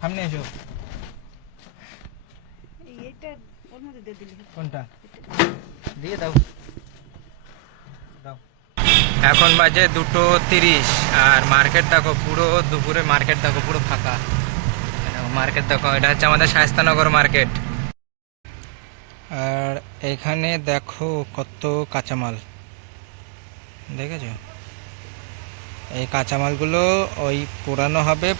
সামনে এসো। এইটা ওর মধ্যে দিয়ে দিলে কোনটা দিয়ে দাও দাও। এখন বাজে 2:30 আর মার্কেট দেখো পুরো দুপুরে, মার্কেট দেখো পুরো ফাঁকা। মার্কেট দেখো, এটা হচ্ছে আমাদের শায়েস্তানগর মার্কেট। আর এখানে দেখো কত কাঁচামাল দেখেছো। এই কাঁচামালগুলো ওই পোড়ানো হবে।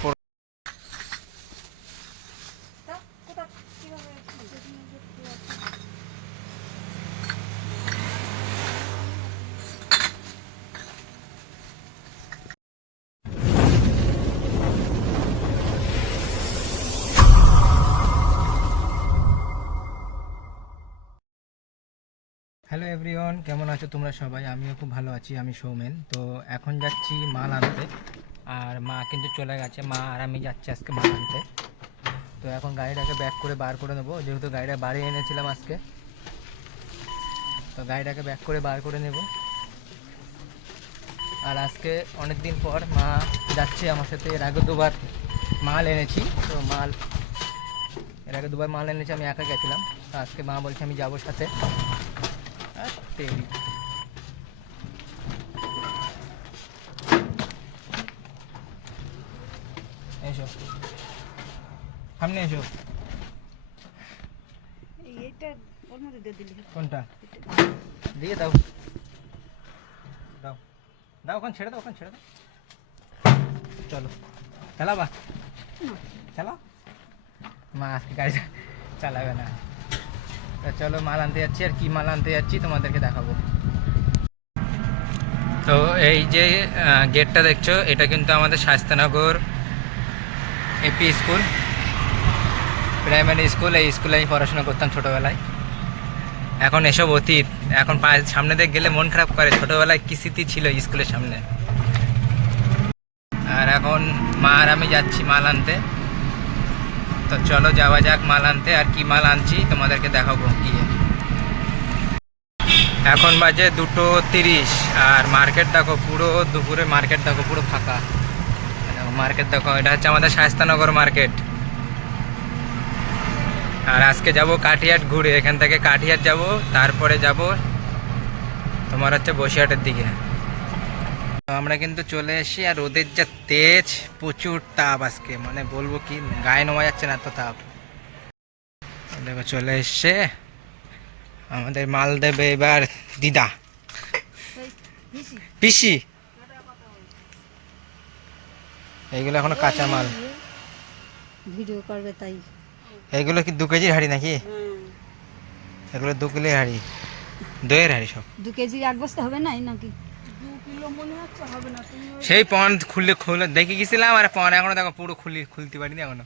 হ্যালো এভরিওয়ান, কেমন আছো তোমরা সবাই? আমিও খুব ভালো আছি। আমি সৌমেন। তো এখন যাচ্ছি মাল আনতে, আর মা কিন্তু চলে গেছে। মা আর আমি যাচ্ছি আজকে মাল আনতে। তো এখন গাড়িটাকে ব্যাক করে বার করে নেবো, যেহেতু গাড়িটা বাড়ি এনেছিলাম আজকে। তো গাড়িটাকে ব্যাক করে বার করে নেব। আর আজকে অনেক দিন পর মা যাচ্ছে আমার সাথে। এর আগে দুবার মাল এনেছি, তো এর আগে দুবার মাল এনেছি, আমি একা গেছিলাম। তো আজকে মা বলছে আমি যাবো সাথে। আর তেরি এসো, সামনে এসো। এইটা ওর মধ্যে দিয়ে দিলে কোনটা দিয়ে দাও দাও দাও, ওখানে ছেড়ে দাও, ওখানে ছেড়ে দাও। চলো চালাবা, চালাও। মা আজকে গাড়ি চালাবে না। তো চলো মাল আনতে যাচ্ছি, আর কি মাল আনতে যাচ্ছি তোমাদেরকে দেখাবো। তো এই যে গেটটা দেখছো, এটা কিন্তু আমাদের Shayestanagar AP school, primary school. এই স্কুলে আমি পড়াশোনা করতাম ছোটোবেলায়। এখন এসব অতীত। এখন সামনে দিয়ে গেলে মন খারাপ করে, ছোটোবেলায় কী স্মৃতি ছিল স্কুলের সামনে। আর এখন মা আর আমি যাচ্ছি মাল আনতে। তো চলো যাওয়া যাক মাল আনতে, আর কি মাল আনছি তোমাদেরকে দেখাবো গিয়ে। এখন বাজে 2:30 আর মার্কেট দেখো পুরো দুপুরে, মার্কেট দেখো পুরো ফাঁকা। মার্কেট দেখো, এটা হচ্ছে আমাদের শায়েস্তানগর মার্কেট। আর আজকে যাব কাঠিয়াট ঘুরে, এখান থেকে কাঠিয়াট যাব, তারপরে যাব তোমার হচ্ছে বসিরহাটের দিকে। তো আমরা কিন্তু চলে এসেছি, আর রোদের যা তেজ, প্রচুর তাপ আজকে, মানে বলবো কি, গায়ে নেওয়া যাচ্ছে না এত তাপ। দেখো চলে এসছে, আমাদের মাল দেবে এবার দিদা, পিসি। এইগুলো এখনো কাঁচা মাল। ভিডিও করবে তাই। এইগুলো কি 2 কেজির হাঁড়ি নাকি? এগুলো 2 কিলোর হাঁড়ি, দইয়ের হাঁড়ি সব। 2 কেজি এক বস্তা হবে না নাকি? 2 কিলো মনে হচ্ছে হবে না। তুমি সেই পন খুলে দেখে গেছিলাম, আর পন এখনো দেখো পুরো খুলতে পারিনি এখনো।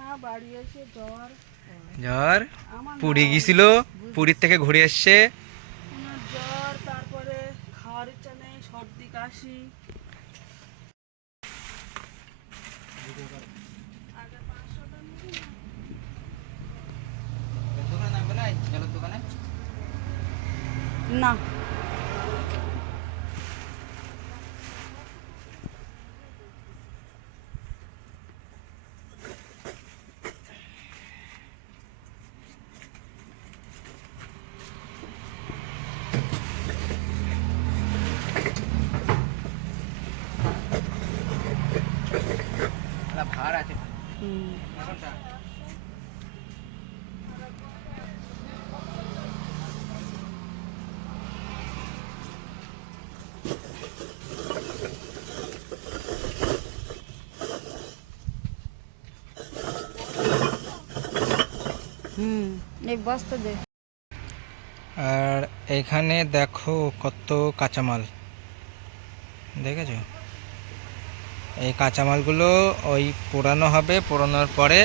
না বাড়ি এসে জ্বর জ্বর পুরী গেছিল, পুরীর থেকে ঘুরে এসছে। জ্বর, তারপরে খাওয়ার ইচ্ছা নেই, সর্দি কাশি। না ভার আছে। এই বস্তা দে। আর এখানে দেখো কত কাঁচামাল দেখেছো। এই কাঁচামালগুলো ওই পোড়ানো হবে, পোড়ানোর পরে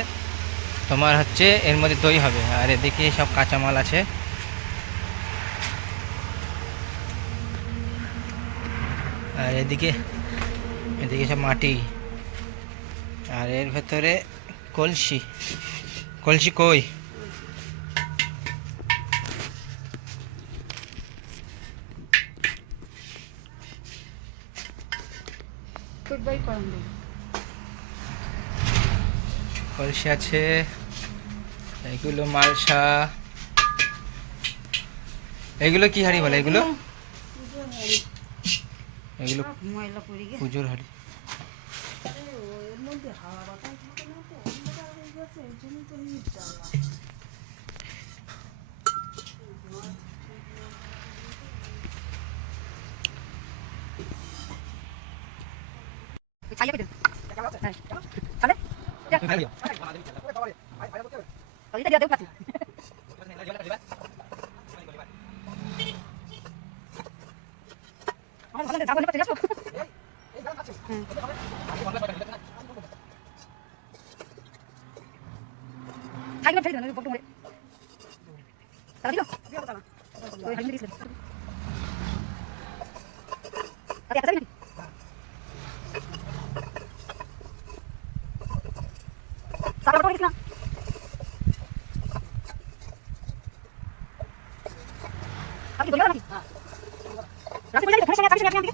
তোমার হচ্ছে এর মধ্যে দই হবে। আর এদিকে সব কাঁচামাল আছে, আর এদিকে সব মাটি, আর এর ভেতরে কলসি। কলসি কই? কলসি আছে, এগুলো মালসা। এগুলো কি হাড়ি বলে? এগুলো এগুলো ময়লা পড়ে গেছে। পুজোর হাড়ি। এর মধ্যে হাওয়া বাতাস ঢোকে না তো, অন্ধকার হয়ে গেছে, এই জন্যই তো এই জ্বালা। ছাইয়া পেতে চলে ওইটা দিয়ে দেব পাচ্ছি। আমার ভালো যাবো না পাচ্ছি যাবো। ছাইয়া ফেলে দেন ফটো করে তারা দিও ওই হাইলে দিছিল আরে আচ্ছা সারা ফটো দিছ না আপনি বলবেন নাকি? হ্যাঁ রাতে বলে ফোনের সঙ্গে কানেকশন রাখবেন আপনি।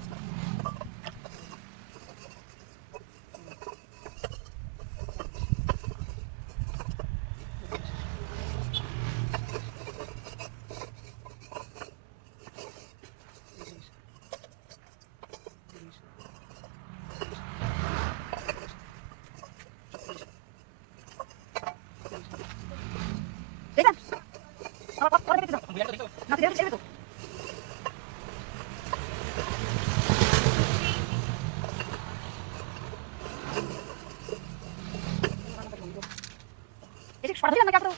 দেখেন আমার পরে দেখতে দাও না তো দেখতে তো এই যে সরা দিলাম নাকি আপনারা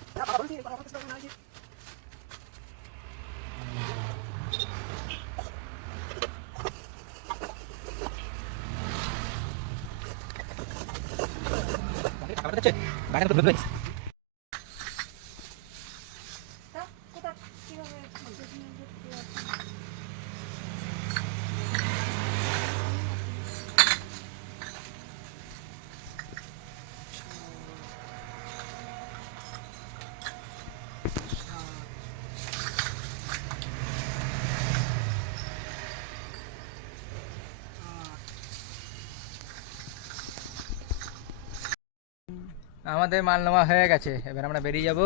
আমাদের মাল নেওয়া হয়ে গেছে, এবার আমরা বেরিয়ে যাব।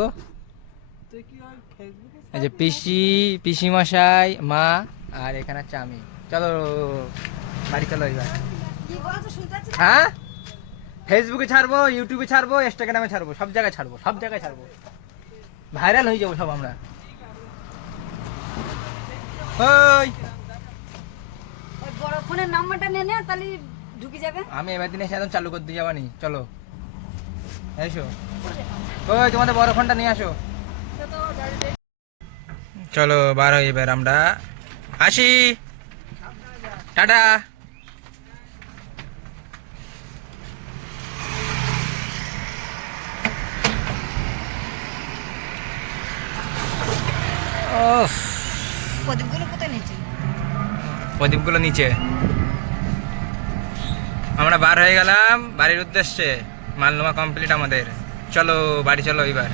তুই কি ওই ফেসবুকে এই যে পিসি মশাই, মা, আর এখানে হচ্ছে আমি। চলো বাড়ি চলো এবার। কি বলছো শুনতে পাচ্ছ? হ্যাঁ, ফেসবুকে ছাড়বো, ইউটিউবে ছাড়বো, ইনস্টাগ্রামে ছাড়বো, সব জায়গায় ছাড়বো, সব জায়গায় ছাড়বো, ভাইরাল হয়ে যাবো সব আমরা। ওই ওই বড় ফোনের নাম্বারটা নে নে তাহলে ঢুকে যাবে। আমি এবার দিনে একদম চালু করে দিয়ে যাবানি। চলো এসো, ওই তোমাদের বড় ফোনটা নিয়ে আসো। চলো বার হই এবার আমরা, আসি, টাটা। ওফ, প্রদীপগুলো কোথায় নিয়েছি? প্রদীপগুলো নিচে। আমরা বার হয়ে গেলাম বাড়ির উদ্দেশ্যে, মাল নেওয়া কমপ্লিট আমাদের। চলো বাড়ি চলো এবার।